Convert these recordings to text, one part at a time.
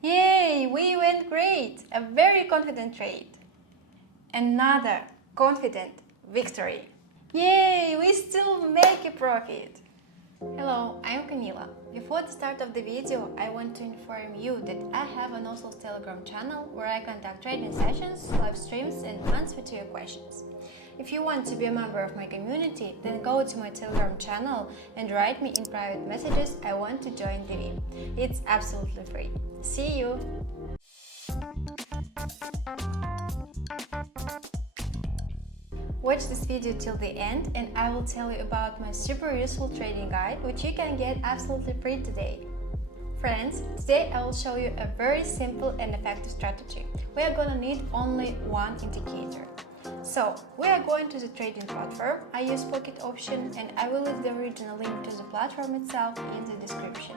Yay, we went great! A very confident trade. Another confident victory. Yay, we still make a profit. Hello, I'm Camila. Before the start of the video, I want to inform you that I have an awesome Telegram channel where I conduct trading sessions, live streams and answer to your questions. If you want to be a member of my community, then go to my Telegram channel and write me in private messages I want to join TV. It's absolutely free. See you! Watch this video till the end and I will tell you about my super useful trading guide which you can get absolutely free today. Friends, today I will show you a very simple and effective strategy. We are gonna need only one indicator. So, we are going to the trading platform. I use Pocket option and I will leave the original link to the platform itself in the description.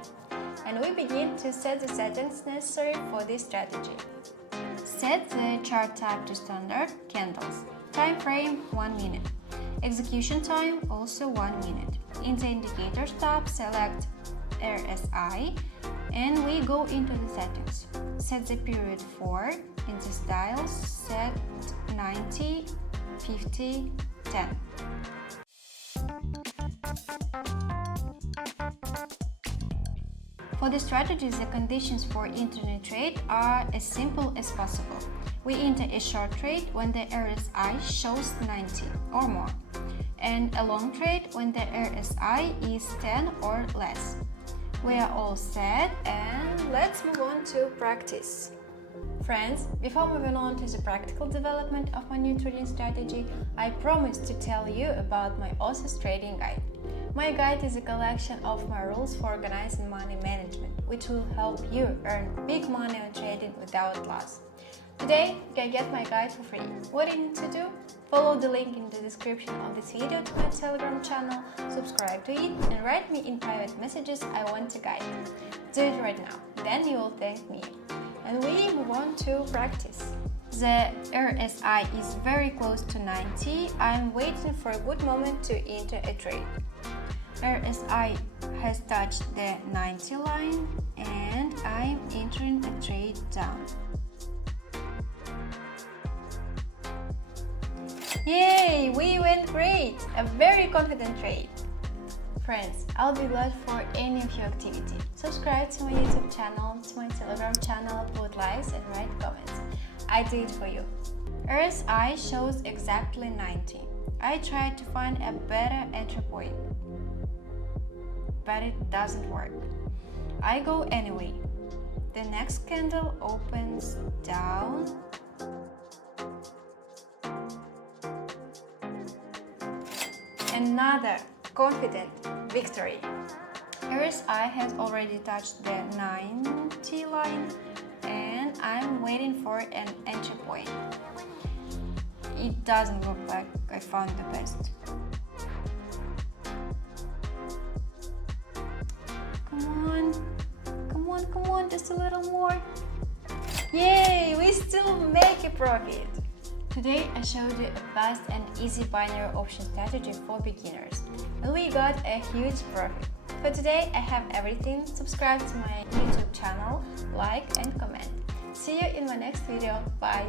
And we begin to set the settings necessary for this strategy. Set the chart type to standard candles. Time frame 1 minute. Execution time also 1 minute. In the indicators tab, select RSI and we go into the settings. Set the period for, in the styles, set 90, 50, 10. For the strategies, the conditions for intraday trade are as simple as possible. We enter a short trade when the RSI shows 90 or more, and a long trade when the RSI is 10 or less. We are all set and let's move on to practice. Friends, before moving on to the practical development of my new trading strategy, I promised to tell you about my awesome trading guide. My guide is a collection of my rules for organizing money management, which will help you earn big money on trading without loss. Today, you can get my guide for free. What you need to do? Follow the link in the description of this video to my Telegram channel, subscribe to it, and write me in private messages I want to guide you. Do it right now, then you will thank me. And we move on to practice. The RSI is very close to 90. I'm waiting for a good moment to enter a trade. RSI has touched the 90 line and I'm entering a trade down. Yay! We went great! A very confident trade. Friends, I'll be glad for any of your activity. Subscribe to my YouTube channel, to my Telegram channel, put likes and write comments. I do it for you. RSI shows exactly 90. I tried to find a better entry point, but it doesn't work. I go anyway. The next candle opens down. Another confident victory. RSI has already touched the 90 line and I'm waiting for an entry point. It doesn't look like I found the best. Come on, just a little more. Yay, we still make a profit. Today I showed you a fast and easy binary option strategy for beginners, and we got a huge profit. For today I have everything. Subscribe to my YouTube channel, like and comment. See you in my next video. Bye!